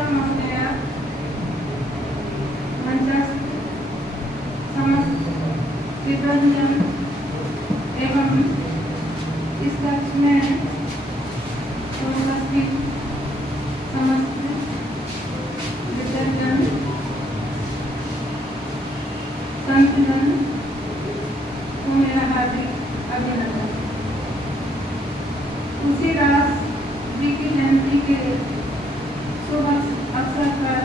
अध्यक्षा महोदया, मंचस्थ समस्त विद्वजन एवं इस कक्ष में उपस्थित समस्त विद्वजन, संतजन को मेरा हार्दिक अभिनंदन। तुलसीदास जी की जयंती के शुभ अवसर पर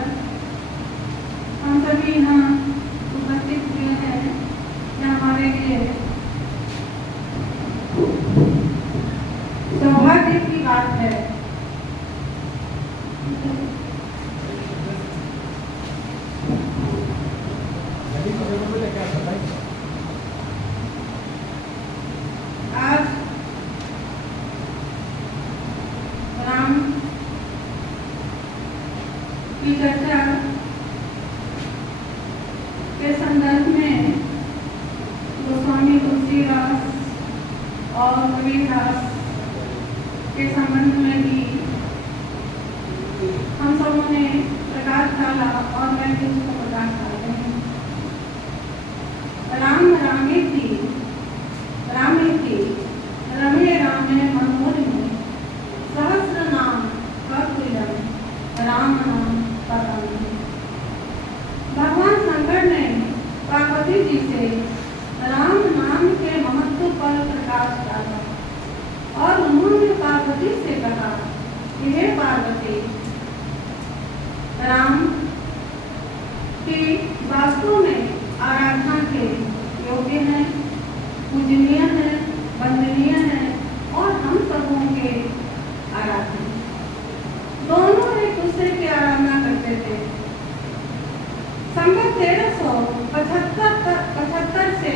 हम सभी यहाँ उपस्थित हुए हैं। यह हमारे लिए सौभाग्य की बात है। आज राम की चर्चा के संदर्भ में गोस्वामी तुलसीदास और कबीरदास के संबंध में भी हम सबों ने प्रकाश डाला और मैं भी उसको प्रकाश डाल रही हूँ। राम रामेति रामेति रमे रामे मनोरमे सहस्र नाम कर्तव्यम राम नाम परायण। भगवान शंकर ने पार्वती जी से राम नाम के महत्व पर प्रकाश डाला और उन्होंने पार्वती से कहा कि हे पार्वती, राम की वास्तव में आराधना के योग्य है, पूजनीय है, वंदनीय है और हम सबों के आराध्य। दोनों एक दूसरे की आराधना करते थे। संवत 1375 से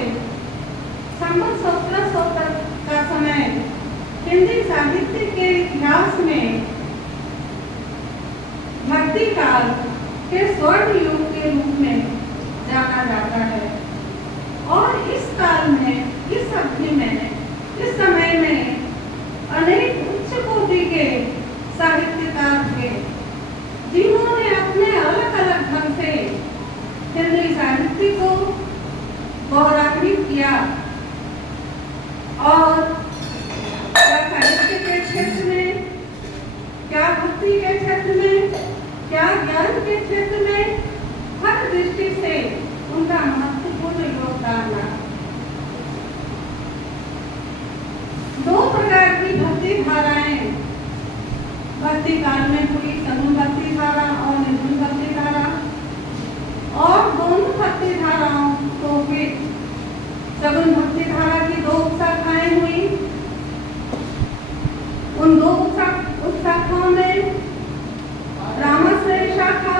संवत 1700 तक का समय हिंदी साहित्य के इतिहास में भक्ति काल के स्वर्ण युग के रूप में जाना जाता है। और इस काल में, इस अवधि में, इस समय में अनेक उच्च कोटि के साहित्यकार थे जिन्होंने अपने अलग अलग ढंग से हिंदी साहित्य को गौरवान्वित किया और क्या साहित्य के क्षेत्र में, क्या भक्ति के क्षेत्र में, क्या ज्ञान के क्षेत्र में, हर दृष्टि से उनका महत्वपूर्ण योगदान रहा। दो प्रकार की भक्ति धाराएं भक्ति काल में हुई, सगुण भक्ति धारा और निर्गुण भक्ति धारा। और दोनों भक्ति धाराओं को फिर सगुण भक्ति धारा की दो शाखाएं हुई। उन दो शाखाओं में रामाश्रय शाखा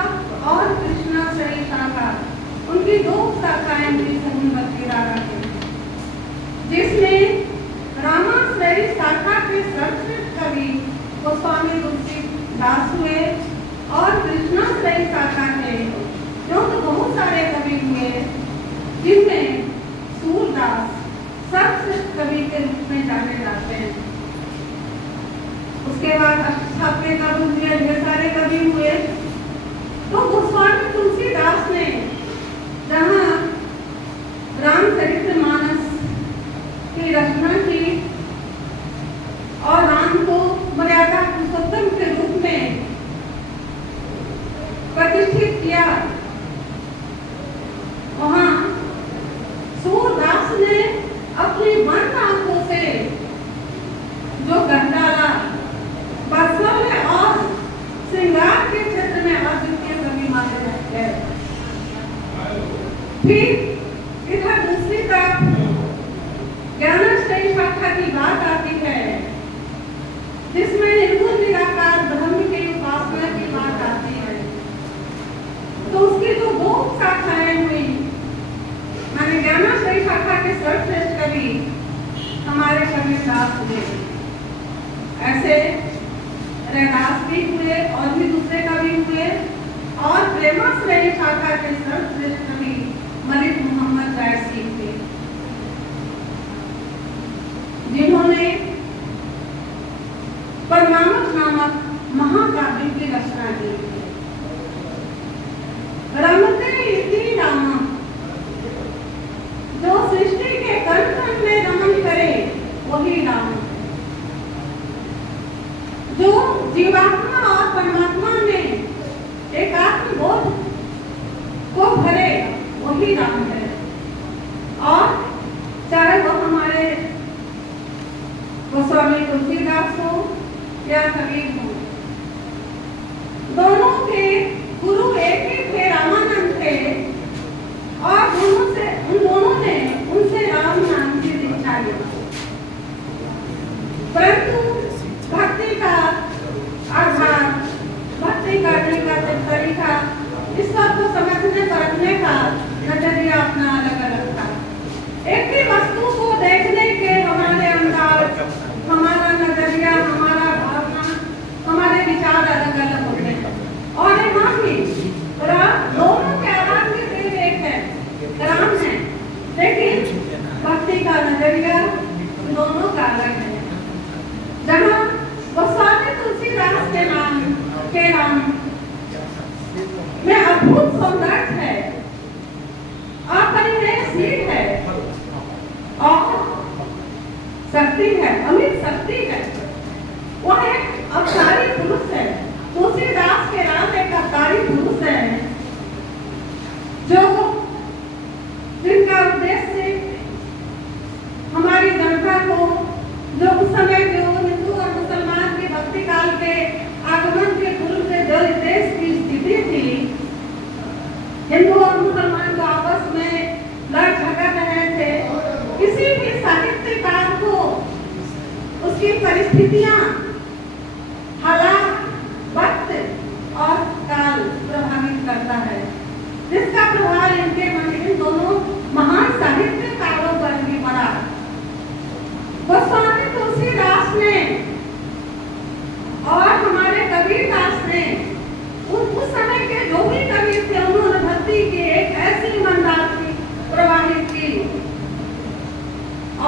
और कृष्णाश्रय शाखा, उनकी दो शाखाएं हुई सगुण भक्ति धारा की, जिसमें रामाश्रय शाखा के सर्वश्रेष्ठ कवि गोस्वामी तुलसीदास हुए और कृष्णाश्रय शाखा के जो तो बहुत सारे कवि हुए, जिनमें सूरदास सर्वश्रेष्ठ कवि के रूप में जाने जाते हैं। उसके बाद अष्टधातु कवि हुए, ढेर सारे कवि हुए। तो गोस्वामी तुलसीदास ने जहाँ रामचरितमानस की रचना की और राम को मर्यादा पुरुषोत्तम के रूप में प्रतिष्ठित किया, वहाँ सूरदास ने अपनी बंद आंखों से जो गंडाला वास्तव और श्रृंगार के क्षेत्र में अद्वितीय कवि माने जाते हैं। फिर इधर दूसरी तरफ ज्ञानाश्रय शाखा की बात आती है, जिसमें निर्गुण निराकार ब्रह्म की उपासना की बात आती है। तो उसकी तो दो शाखाएं हुई, माने ज्ञानाश्रय शाखा के सर्वश्रेष्ठ कवि हमारे कबीरदास हुए। ऐसे रैदास भी हुए और भी दूसरे कवि हुए। और प्रेमाश्रय शाखा के सर्वश्रेष्ठ कवि मलिक मोहम्मद जायसी थे, जिन्होंने परमामथ नामक महाकाव्य की रचना की। जो जीवात्मा और परमात्मा में एक आत्मबोध को भरे, वही राम है। और चाहे वो हमारे गोस्वामी तुलसीदास हो या कबीर हो, दोनों के गुरु एक ही थे, रामानंद थे, और उन दोनों ने उनसे राम नाम की दीक्षा ली। परंतु भक्ति का आधार, भक्ति करने का तरीका, इस सब को समझने परखने का नजरिया अपना अलग अलग था। एक ही वस्तु को देखने के हमारे अंदाज, हमारा नजरिया, हमारा भावना, हमारे विचार अलग अलग होते हैं। और यहाँ भी दोनों के आराध्य देव एक है, राम है, लेकिन भक्ति का नजरिया दोनों का अलग है। जहाँ गोस्वामी तुलसीदास के नाम में अद्भुत सौंदर्य है, अपरिमेय सीख है और शक्ति है, अमित शक्ति है। वह एक अवतारी पुरुष है। तुलसीदास के राम एक अवतारी पुरुष है, जो जिनका उद्देश्य हमारी जनता को, जो उस समय जो हिंदू और मुसलमान के भक्ति काल के आगमन के पूर्व से जो देश की स्थिति थी, हिंदू और मुसलमान को आपस में लड़ झगड़ रहे थे, किसी भी साहित्यकार को उसकी परिस्थितियां, हालात, वक्त और काल प्रभावित करता है, जिसका प्रभाव इन दोनों महान साहित्यकारों पर भी पड़ा। गोस्वामी तुलसीदास ने और हमारे कबीरदास ने उस समय के जो भी कवि थे, उन्होंने भक्ति की एक ऐसी मंदाकिनी प्रवाहित की,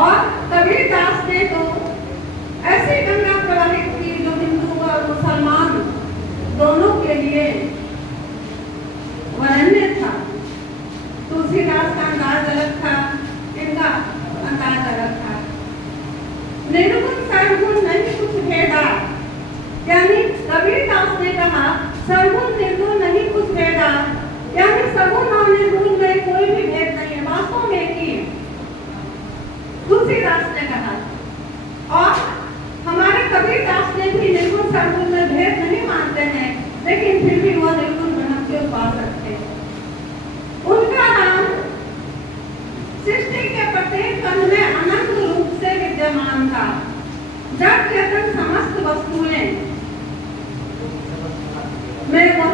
और कबीरदास ने तो ऐसी गंगा प्रवाहित की जो हिंदू और मुसलमान दोनों के लिए वरण्य था। तुलसीदास का अंदाज अलग था, इनका अंदाज अलग था। निर्गुण सर्वगुण नहीं कुछ भेदा, यानी कबीरदास ने कहा सर्वगुण निर्गुण नहीं कुछ भेदा, यानी सगुण और निर्गुण में कोई भी भेद नहीं है, वास्तव में ही तुलसीदास ने कहा। और हमारे कबीरदास ने भी निर्गुण सर्वगुण में भेद नहीं मानते हैं, लेकिन फिर भी वह निर्गुण ब्रह्म के उपासक थे। उनका नाम सृष्टि के प्रत्येक कण में अनंत रूप से विद्यमान था। जब चेतन समस्त वस्तुएं में वह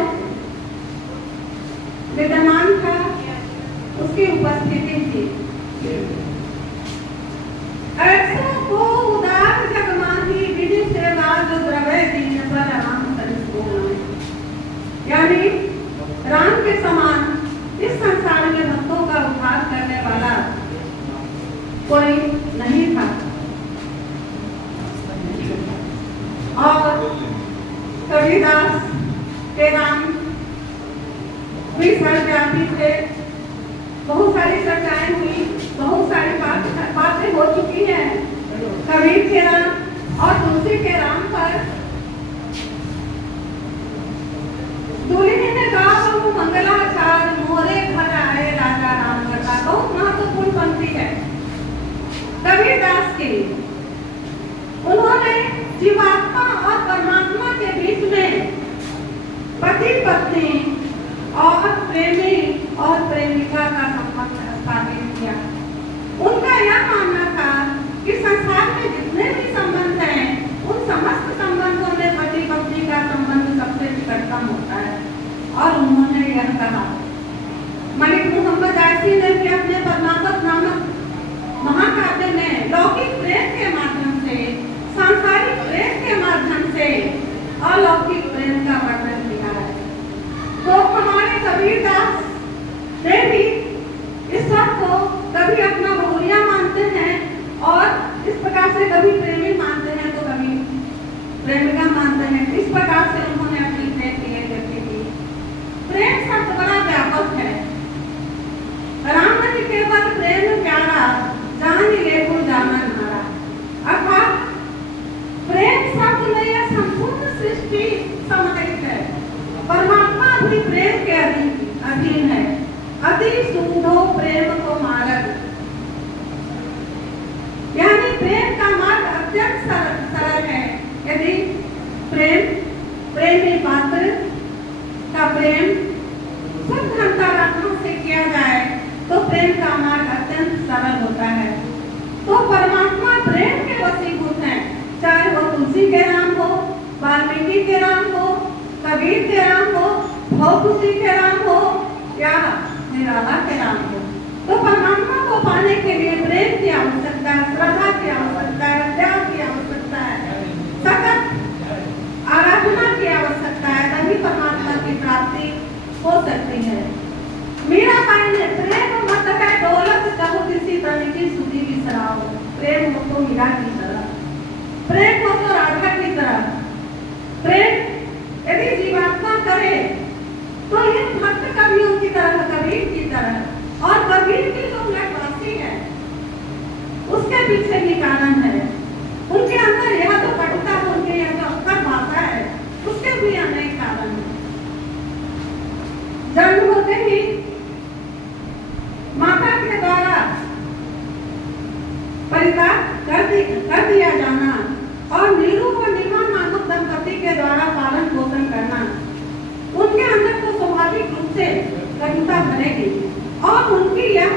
विद्यमान था, उसकी उपस्थिति थी। ऐसो को उदार जग माही विधि सेवा जो द्रव्य दीन पर राम यानी राम के समान इस संसार में भक्तों का उद्धार करने वाला कोई नहीं था। और कबीरदास के राम भी सर्वव्यापी थे। बहुत सारी चर्चाएं हुई, बहुत सारी बातें हो चुकी हैं कबीर के राम और तुलसी के राम पर। दुल्ही ने कहा बहु मंगलाचार मोरे घर आए राजा राम कथा, बहुत महत्वपूर्ण पंक्ति है कबीरदास की। उन्होंने जीवात्मा और परमात्मा के बीच में पति पत्नी और प्रेमी और प्रेमिका का संबंध स्थापित किया। उनका यह मानना था कि संसार में जितने भी संबंध हैं, उन समस्त संबंधों में पति पत्नी का संबंध सबसे निकटतम होता है। और उन्होंने यह कहा, मलिक मोहम्मद आयसी ने भी अपने पद्मावत नामक महाकाव्य में लौकिक प्रेम के माध्यम से, सांसारिक प्रेम के माध्यम से अलौकिक प्रेम का वर्णन किया है। तो हमारे कबीरदास ने भी इस सब को कभी अपना बहुरिया मानते हैं और इस प्रकार से कभी प्रेमी मानते हैं तो कभी प्रेमिका मानते हैं। इस प्रकार से उन्होंने अपनी प्रेम की व्यक्ति की। प्रेम शब्द बड़ा व्यापक है। राम ने केवल प्रेम प्यारा जान ले को जानन हारा, अर्थात प्रेम शब्द में यह संपूर्ण अधीन है। अति सूढ़ो प्रेम को मार्ग, यानी प्रेम का मार्ग अत्यंत सरल है। यदि प्रेमी पात्र का प्रेम शुद्ध अंतरात्मा से किया जाए तो प्रेम का मार्ग अत्यंत सरल होता है। तो परमात्मा प्रेम के वशीभूत हैं, चाहे वो तुलसी के राम हो, वाल्मीकि के राम हो, कबीर के राम हो, भवभूति के राम हो या निराला के राम हो। तो परमात्मा को पाने के लिए प्रेम की आवश्यकता है, श्रद्धा की आवश्यकता है, त्याग की आवश्यकता है, सतत आराधना की आवश्यकता है, तभी परमात्मा की प्राप्ति हो सकती है। मीराबाई ने प्रेम मत है दौलत कहो किसी तन की सुधी बिसराओ, प्रेम हो तो मीरा की तरह, प्रेम हो तो राधा की तरह। प्रेम यदि जीवात्मा करे तो ये भक्त कवियों की तरह, कबीर की तरह। और कबीर की जो लटवासी है उसके पीछे भी कारण है। उनके अंदर यह तो कटुता है, उनके यह जो अक्सर भाषा है, उसके भी अनेक कारण है। जन्म होते ही माता के द्वारा परित्याग कर दिया जाना और नीरू और नीमा नामक दंपति के द्वारा पालन पोषण करना, उनके अंदर तो स्वाभाविक रूप से कटुता भरेगी। और उनकी यह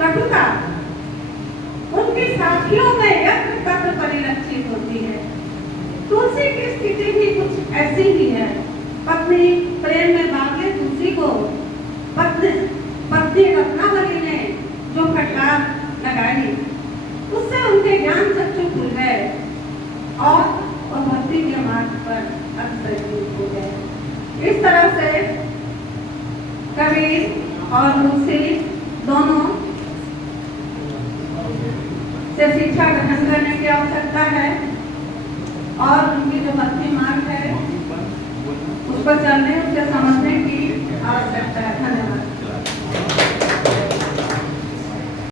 कटुता उनकी साथियों में यत्र तत्र परिलक्षित होती है। तुलसी की स्थिति भी कुछ ऐसी ही है। पत्नी प्रेम में भागे तुलसी को पत्नी रत्नावली ने जो फटकार लगाई उससे उनके ज्ञान चक्षु खुल गए और भक्ति के मार्ग पर अग्रसर हो गए। इस तरह से कबीर और तुलसी दोनों से शिक्षा ग्रहण करने की आवश्यकता है और उनकी जो भक्ति मार्ग है उस पर चलने, उसे समझने की आवश्यकता है। धन्यवाद।